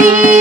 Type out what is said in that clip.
Hari